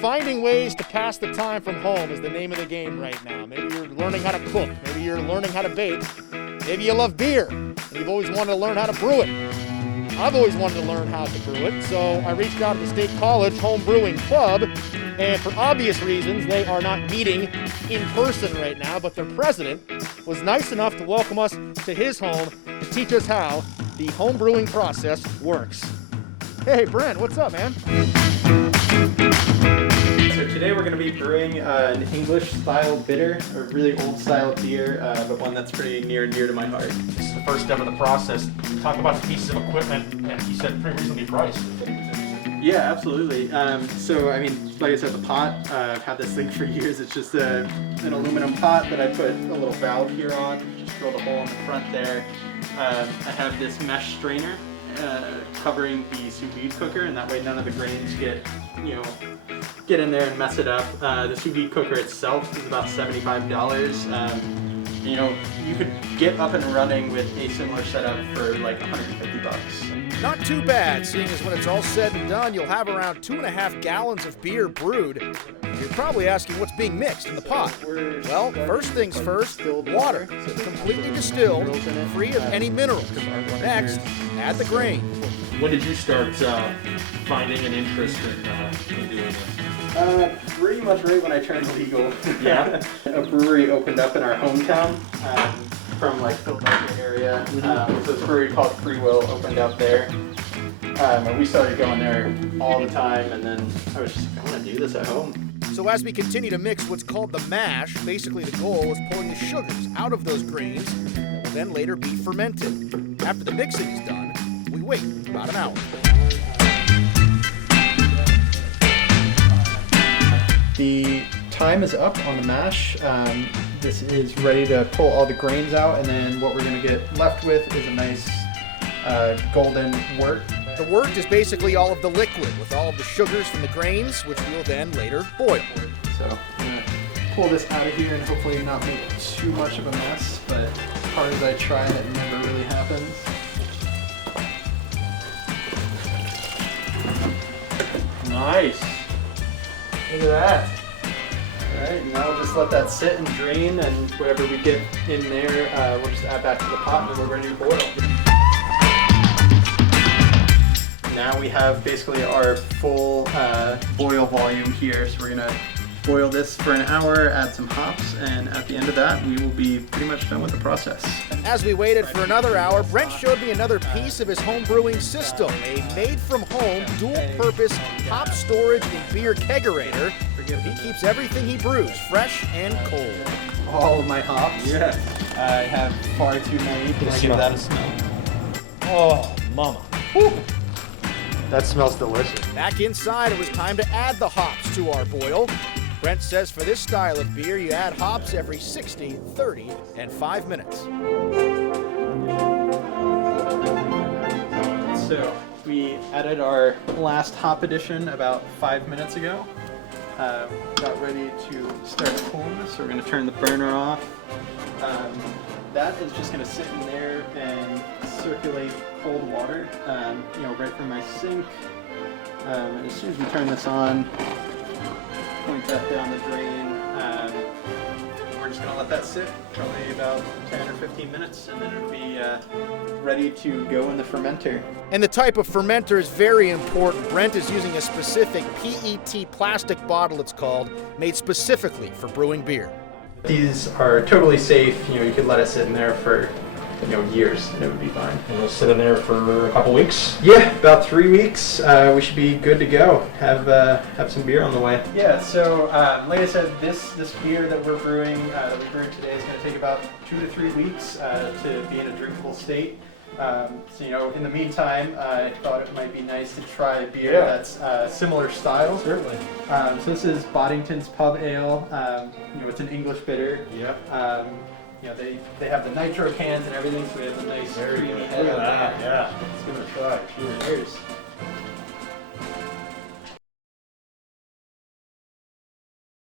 finding ways to pass the time from home is the name of the game right now. Maybe you're learning how to cook. Maybe you're learning how to bake. Maybe you love beer and you've always wanted to learn how to brew it. I've always wanted to learn how to brew it, so I reached out to the State College Home Brewing Club, and for obvious reasons, they are not meeting in person right now, but their president was nice enough to welcome us to his home to teach us how the home brewing process works. Hey, Brent, what's up, man? So today we're going to be brewing an English-style bitter, a really old-style beer, but one that's pretty near and dear to my heart. This is the first step of the process. Talk about the pieces of equipment, and you said pretty reasonably priced. Yeah, absolutely. So, I mean, like I said, the pot, I've had this thing for years. It's just an aluminum pot that I put a little valve here on, just drill the hole in the front there. I have this mesh strainer covering the sous vide cooker, and that way none of the grains get in there and mess it up. The sous vide cooker itself is about $75. You could get up and running with a similar setup for like $150. Not too bad, seeing as when it's all said and done, you'll have around 2.5 gallons of beer brewed. You're probably asking what's being mixed in the pot. Well, first things first, water, completely distilled, free of any minerals. Next, add the grain. When did you start finding an interest in doing this? Pretty much right when I turned legal. Yeah. A brewery opened up in our hometown from like Philadelphia area. So this brewery called Free Will opened up there. And we started going there all the time, and then I was just like, I want to do this at home. So as we continue to mix what's called the mash, basically the goal is pulling the sugars out of those grains that will then later be fermented. After the mixing is done, we wait about an hour. The time is up on the mash. This is ready to pull all the grains out, and then what we're going to get left with is a nice golden wort. The wort is basically all of the liquid with all of the sugars from the grains, which we'll then later boil. So I'm going to pull this out of here and hopefully not make too much of a mess, but as hard as I try, that never really happens. Nice. Look at that. Alright, now we'll just let that sit and drain, and whatever we get in there, we'll just add back to the pot and we're ready to boil. Now we have basically our full boil volume here, so we're going to boil this for an hour, add some hops, and at the end of that, we will be pretty much done with the process. As we waited for another hour, Brent showed me another piece of his home brewing system, a made-from-home, dual-purpose hop storage and beer kegerator. He keeps everything he brews fresh and cold. All of my hops? Yeah. I have far too many. Can I give that a smell? Oh, mama. Woo. That smells delicious. Back inside, it was time to add the hops to our boil. Brent says for this style of beer, you add hops every 60, 30, and 5 minutes. So we added our last hop addition about 5 minutes ago. Got ready to start pulling this, so we're going to turn the burner off. That is just going to sit in there and circulate cold water, right from my sink. And as soon as we turn this on, point that down the drain. We're just going to let that sit probably about 10 or 15 minutes, and then it'll be ready to go in the fermenter. And the type of fermenter is very important. Brent is using a specific PET plastic bottle, it's called, made specifically for brewing beer. These are totally safe. You could let it sit in there for years and it would be fine. And it'll sit in there for a couple weeks? Yeah, about 3 weeks. We should be good to go. Have some beer on the way. Yeah, so like I said, this beer that we're brewing, that we brewed today, is going to take about 2 to 3 weeks to be in a drinkable state. So in the meantime, I thought it might be nice to try a beer that's similar style. Certainly. So this is Boddington's Pub Ale. It's an English bitter. Yep. They have the nitro cans and everything, so we have a nice creamy head. Look at that. Yeah. Let's give it a try. Cheers.